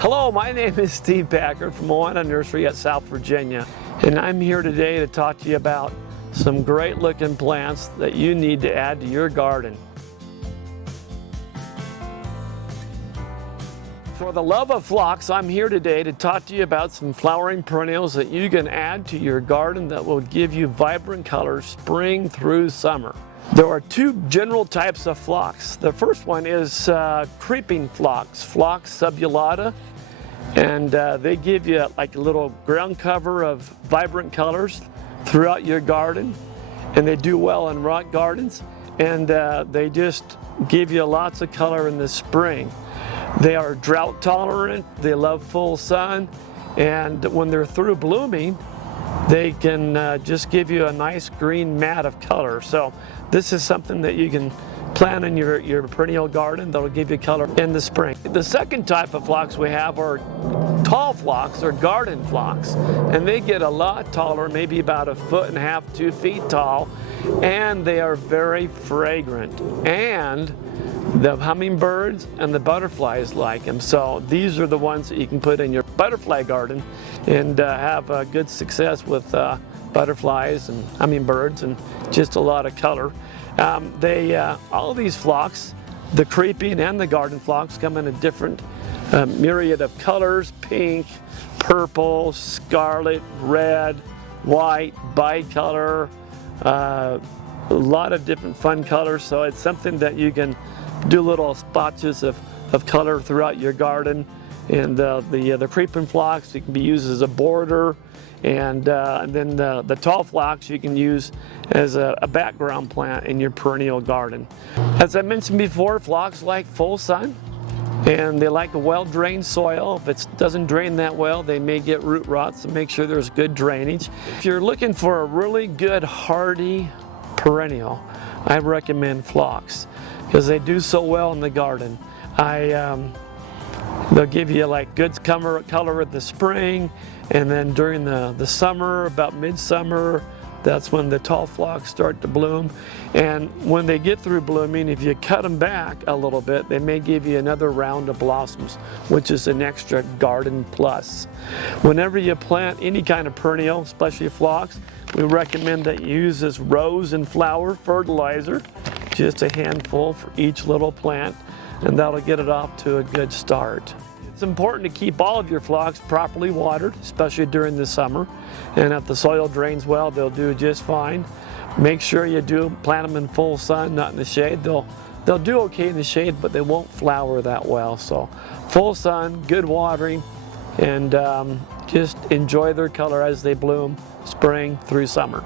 Hello, my name is Steve Packard from Moana Nursery at South Virginia, and I'm here today to talk to you about some great looking plants that you need to add to your garden. For the love of phlox, I'm here today to talk to you about some flowering perennials that you can add to your garden that will give you vibrant colors spring through summer. There are two general types of phlox. The first one is creeping phlox, Phlox subulata, and they give you like a little ground cover of vibrant colors throughout your garden, and they do well in rock gardens, and they just give you lots of color in the spring. They are drought tolerant, they love full sun, and when they're through blooming, they can just give you a nice green mat of color. So this is something that you can plant in your perennial garden that'll give you color in the spring. The second type of phlox we have are tall phlox or garden phlox, and they get a lot taller, maybe about 1.5 feet, 2 feet tall, and they are very fragrant, and the hummingbirds and the butterflies like them. So these are the ones that you can put in your butterfly garden and have good success with butterflies and hummingbirds and just a lot of color. All these phlox, the creeping and the garden phlox, come in a different myriad of colors: pink, purple, scarlet, red, white, bicolor, a lot of different fun colors. So it's something that you can do little spotches of color throughout your garden. And the creeping phlox, it can be used as a border, and then the tall phlox you can use as a background plant in your perennial garden. As I mentioned before, phlox like full sun, and they like a well-drained soil. If it doesn't drain that well, they may get root rot, so make sure there's good drainage. If you're looking for a really good hardy perennial, I recommend phlox because they do so well in the garden. They'll give you like good color in the spring, and then during the summer, about midsummer, that's when the tall phlox start to bloom. And when they get through blooming, if you cut them back a little bit, they may give you another round of blossoms, which is an extra garden plus. Whenever you plant any kind of perennial, especially phlox, we recommend that you use this rose and flower fertilizer, just a handful for each little plant, and that'll get it off to a good start. It's important to keep all of your phlox properly watered, especially during the summer, and if the soil drains well, they'll do just fine. Make sure you do plant them in full sun, not in the shade. They'll do okay in the shade, but they won't flower that well. So full sun, good watering, and just enjoy their color as they bloom spring through summer.